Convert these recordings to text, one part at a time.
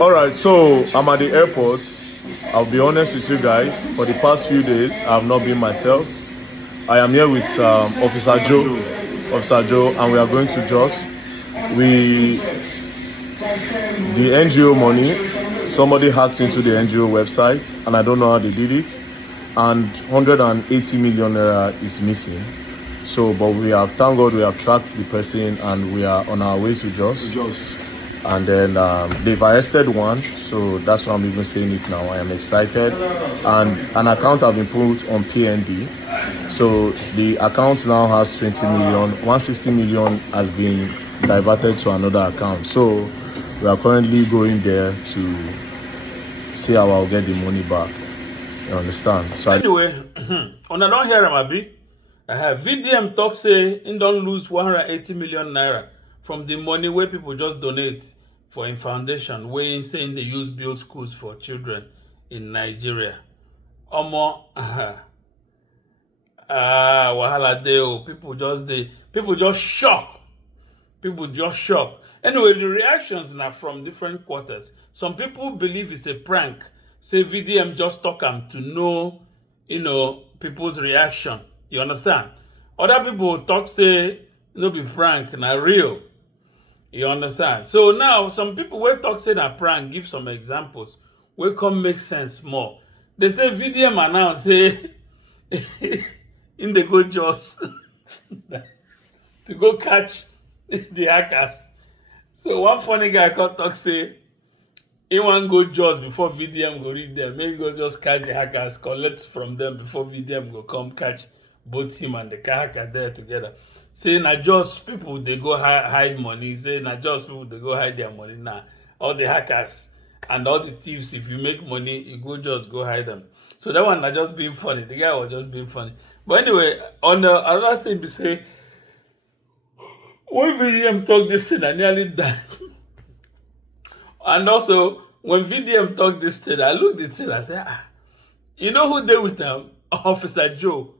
All right, so I'm at the airport. I'll be honest with you guys. For the past few days, I have not been myself. I am here with Officer Joe, and we are going to Jos. The NGO money, somebody hacked into the NGO website, and I don't know how they did it. And 180 million naira is missing. So, but thank God, we have tracked the person, and we are on our way to Jos. And then they've arrested one, so that's why I'm even saying it now. I am excited. And an account has been put on PND. So the account now has 20 million. 160 million has been diverted to another account. So we are currently going there to see how I'll get the money back. You understand? So anyway, when I don't hear him, Abi, I have VDM talk say he don't lose 180 million naira from the money where people just donate for a foundation, where he saying they use build schools for children in Nigeria. Wahala deo. People just shock. Anyway, the reactions are from different quarters. Some people believe it's a prank. Say VDM just talk them to know, people's reaction. You understand? Other people talk say no be prank, not real. You understand? So now some people will talk say that prank, give some examples. Will come make sense more. They say VDM announce say in the go Jos to go catch the hackers. So one funny guy called talk say he want go Jos before VDM go read them. Maybe go just catch the hackers, collect from them before VDM go come catch both him and the hacker there together. Say na just people they go hide money. Say na just people they go hide their money now. All the hackers and all the thieves, if you make money, you go just go hide them. So that one na just being funny. The guy was just being funny. But anyway, on the other thing, we say when VDM talk this thing, I nearly died. And also when VDM talk this thing, I looked at it, I said, you know who they with them? Officer Joe,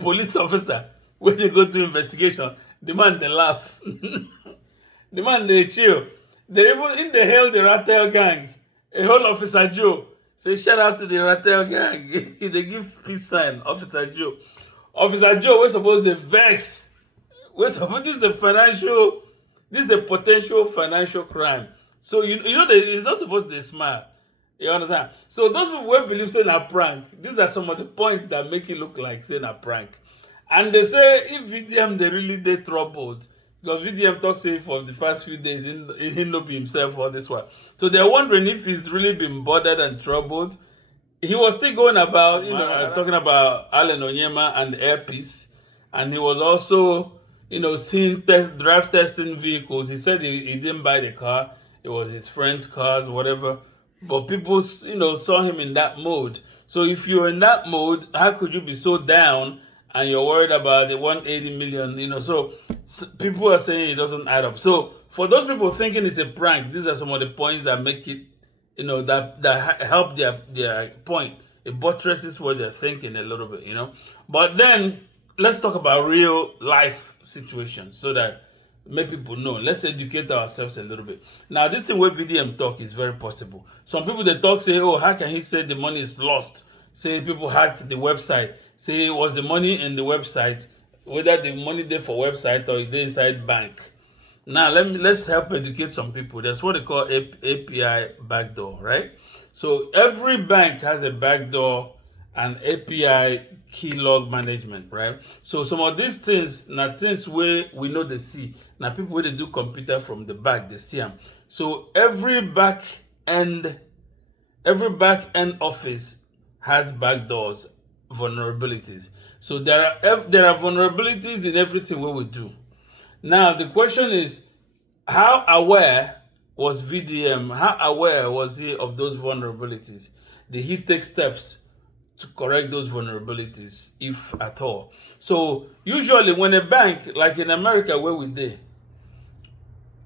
police officer. When they go to investigation, the man they laugh. The man they chill. They even in the hell the Rattel gang. A whole Officer Joe. Say shout out to the Rattel gang. They give peace sign, Officer Joe. Officer Joe, we're supposed to vex. This is a potential financial crime. So it's not supposed to smile. You understand? So those people will believe saying a prank. These are some of the points that make it look like saying a prank. And they say if VDM they really did troubled, because VDM talks say for the past few days he not be himself all this while. So they're wondering if he's really been bothered and troubled. He was still going about, talking about Allen Onyema and Airpiece, and he was also, seeing drive testing vehicles. He said he didn't buy the car; it was his friend's cars, whatever. But people, saw him in that mode. So if you're in that mode, how could you be so down? And you're worried about the 180 million, so people are saying it doesn't add up. So for those people thinking it's a prank, these are some of the points that make it, that help their point. It buttresses what they're thinking a little bit, But then let's talk about real life situations so that make people know. Let's educate ourselves a little bit. Now, this thing where VDM talk is very possible. Some people they talk say, oh, how can he say the money is lost? Say people hacked the website. Say it was the money in the website, whether the money there for website or it's inside bank. Now let's help educate some people. That's what they call API backdoor, right? So every bank has a backdoor and API key log management, right? So some of these things, now things where we know they see. Now people where they do computer from the back, they see them. So every back end office has backdoors, vulnerabilities. So there are vulnerabilities in everything we do. Now the question is, how aware was VDM? How aware was he of those vulnerabilities? Did he take steps to correct those vulnerabilities, if at all? So usually when a bank, like in America where we did,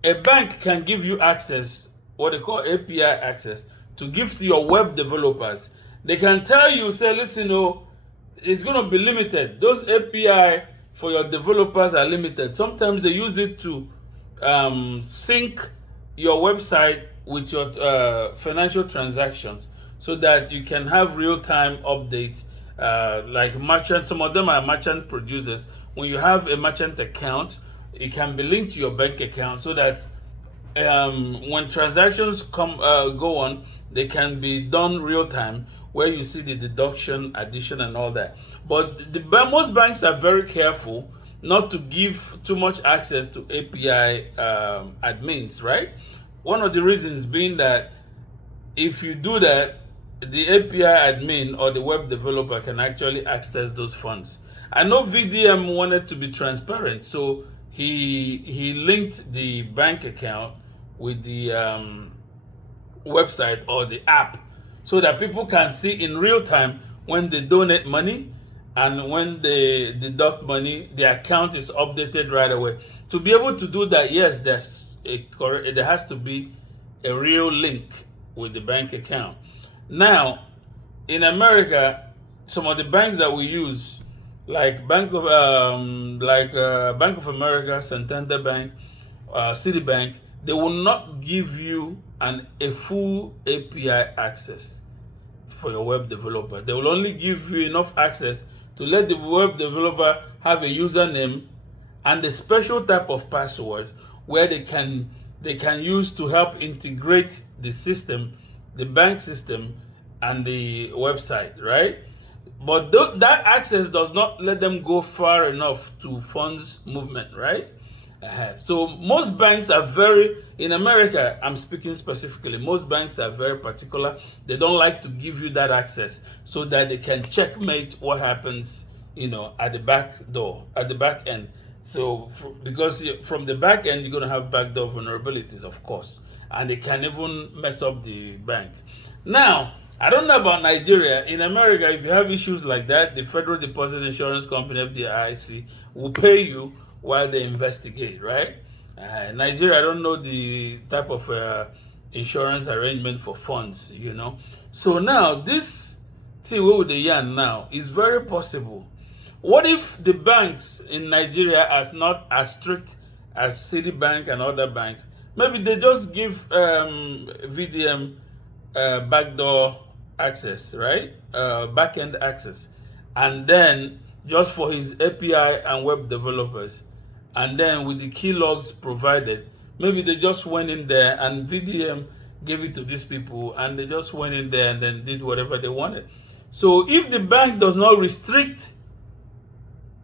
a bank can give you access, what they call API access, to give to your web developers. They can tell you, say, listen, it's going to be limited. Those API for your developers are limited. Sometimes they use it to sync your website with your financial transactions, so that you can have real-time updates. Like merchant, some of them are merchant producers. When you have a merchant account, it can be linked to your bank account, so that when transactions go on, they can be done real time, where you see the deduction, addition, and all that. But most banks are very careful not to give too much access to API admins, right? One of the reasons being that if you do that, the API admin or the web developer can actually access those funds. I know VDM wanted to be transparent, so he linked the bank account with the website or the app, so that people can see in real time when they donate money and when they deduct money. The account is updated right away. To be able to do that, yes, there has to be a real link with the bank account. Now, in America, some of the banks that we use, like Bank of America, Santander Bank, Citibank, they will not give you a full API access for your web developer. They will only give you enough access to let the web developer have a username and a special type of password where they can use to help integrate the system, the bank system, and the website, right? But that access does not let them go far enough to funds movement, right? So most banks are in America, I'm speaking specifically, most banks are very particular. They don't like to give you that access, so that they can checkmate what happens, at the back end. So because from the back end, you're going to have backdoor vulnerabilities, of course, and they can even mess up the bank. Now, I don't know about Nigeria. In America, if you have issues like that, the Federal Deposit Insurance Company, FDIC, will pay you while they investigate, right? Nigeria, I don't know the type of insurance arrangement for funds, So now, this thing with the yarn now is very possible. What if the banks in Nigeria are not as strict as Citibank and other banks? Maybe they just give VDM backdoor access, right? Backend access, and then just for his API and web developers, and then with the key logs provided, maybe they just went in there and VDM gave it to these people, and they just went in there and then did whatever they wanted. So if the bank does not restrict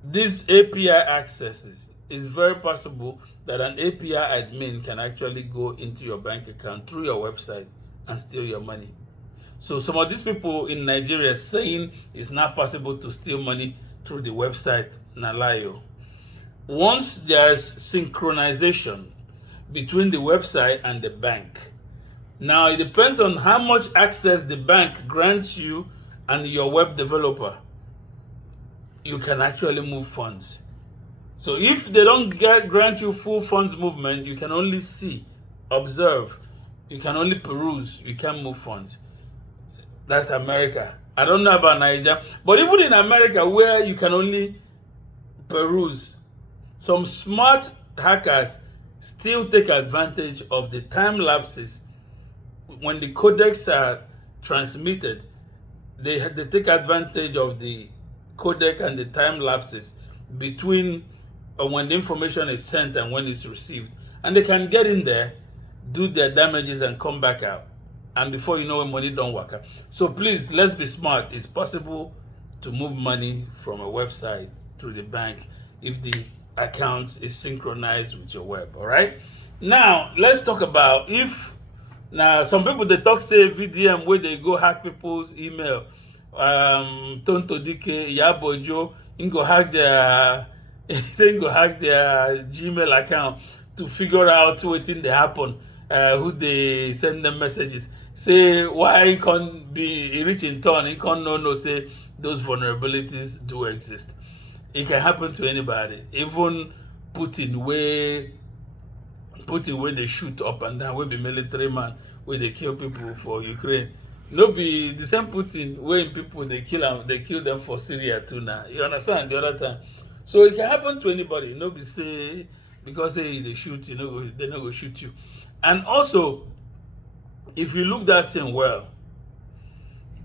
these API accesses, it's very possible that an API admin can actually go into your bank account through your website and steal your money. So some of these people in Nigeria saying it's not possible to steal money through the website, Nalayo. Once there's synchronization between the website and the bank, now it depends on how much access the bank grants you and your web developer, you can actually move funds. So if they don't grant you full funds movement, you can only see, observe, you can only peruse, you can't move funds. That's America. I don't know about Nigeria, but even in America, where you can only peruse, some smart hackers still take advantage of the time lapses. When the codecs are transmitted, they take advantage of the codec and the time lapses between when the information is sent and when it's received. And they can get in there, do their damages, and come back out. And before you know it, money don't work out. So please, let's be smart. It's possible to move money from a website to the bank if the account is synchronized with your web. All right. Now let's talk about now some people they talk say VDM where they go hack people's email. Tonto Dike, Yabojo, go hack their Gmail account to figure out what thing they happen, who they send them messages. Say why it can't be rich in turn, it can't no say those vulnerabilities do exist. It can happen to anybody. Even Putin where they shoot up and down, where be military man, where they kill people for Ukraine. No be the same Putin when people they kill them for Syria too now. You understand the other time? So it can happen to anybody. No be say because they shoot, they're not gonna shoot you. And also if you look that thing well,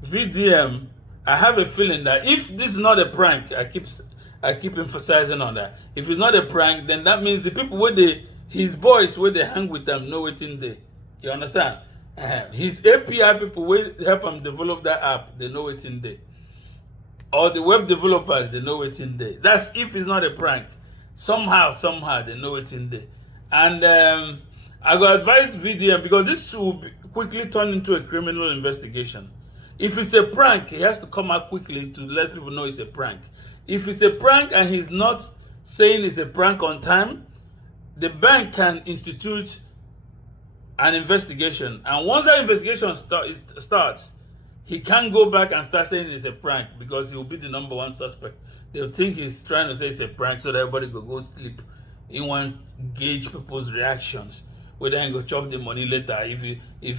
VDM, I have a feeling that if this is not a prank, I keep emphasizing on that. If it's not a prank, then that means the people where his boys where they hang with them know it in there. You understand? His API people will help him develop that app, they know it in there. Or the web developers, they know it in there. That's if it's not a prank. Somehow they know it in there. And I got advise VDM, because this will quickly turn into a criminal investigation. If it's a prank, he has to come out quickly to let people know it's a prank. If it's a prank and he's not saying it's a prank on time, the bank can institute an investigation. And once that investigation starts, he can't go back and start saying it's a prank, because he will be the #1 suspect. They'll think he's trying to say it's a prank so that everybody go sleep. He want gauge people's reactions. Whether he go chop the money later. If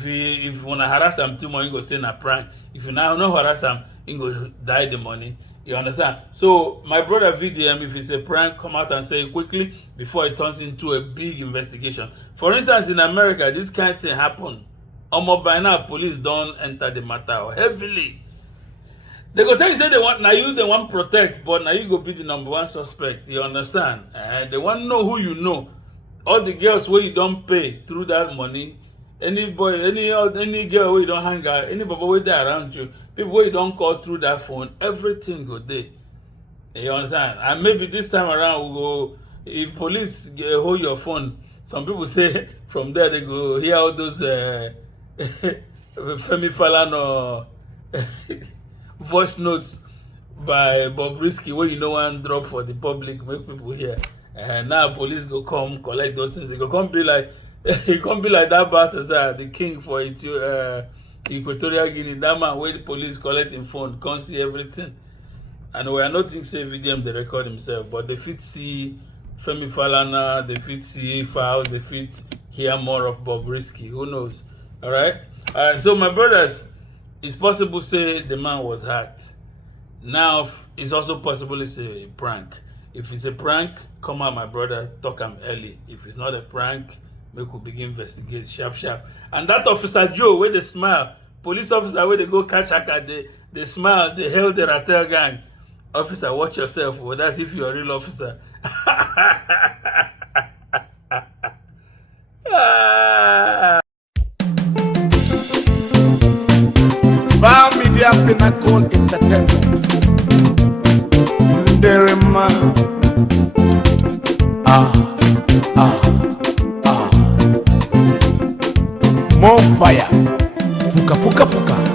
you wanna harass him too much, he go say a prank. If you now no harass him, he go die the money. You understand? So my brother VDM, if it's a prank, come out and say it quickly before it turns into a big investigation. For instance, in America, this kind of thing happen. Almost by now, police don't enter the matter heavily. They go tell you say they want protect, but now you go be the #1 suspect. You understand? They want to know who you know. All the girls where you don't pay through that money, any boy, any girl where you don't hang out, any baba where they around you, people where you don't call through that phone, everything go there. You understand? And maybe this time around we go, if police hold your phone, some people say from there they go hear all those Femi Falana voice notes by Bobrisky where you know one drop for the public, make people hear. And now police go come collect those things. They go come be like that Balthazar, the king for Equatorial Guinea. That man where the police collect him phone, can't see everything. And we are not think say VDM they record himself, but they fit see Femi Falana, they fit see files, they fit hear more of Bobrisky. Who knows? Alright? So my brothers, it's possible say the man was hacked. Now it's also possible it's a prank. If it's a prank, come out, my brother, talk him early. If it's not a prank, make we begin investigate sharp. And that Officer Joe, where they smile, police officer where they go catch hacker, they smile, they hail the Ratel gang. Officer, watch yourself. Well, that's if you're a real officer. We4We Media Pinnacle Entertainment. Derema. More fire. Fuka.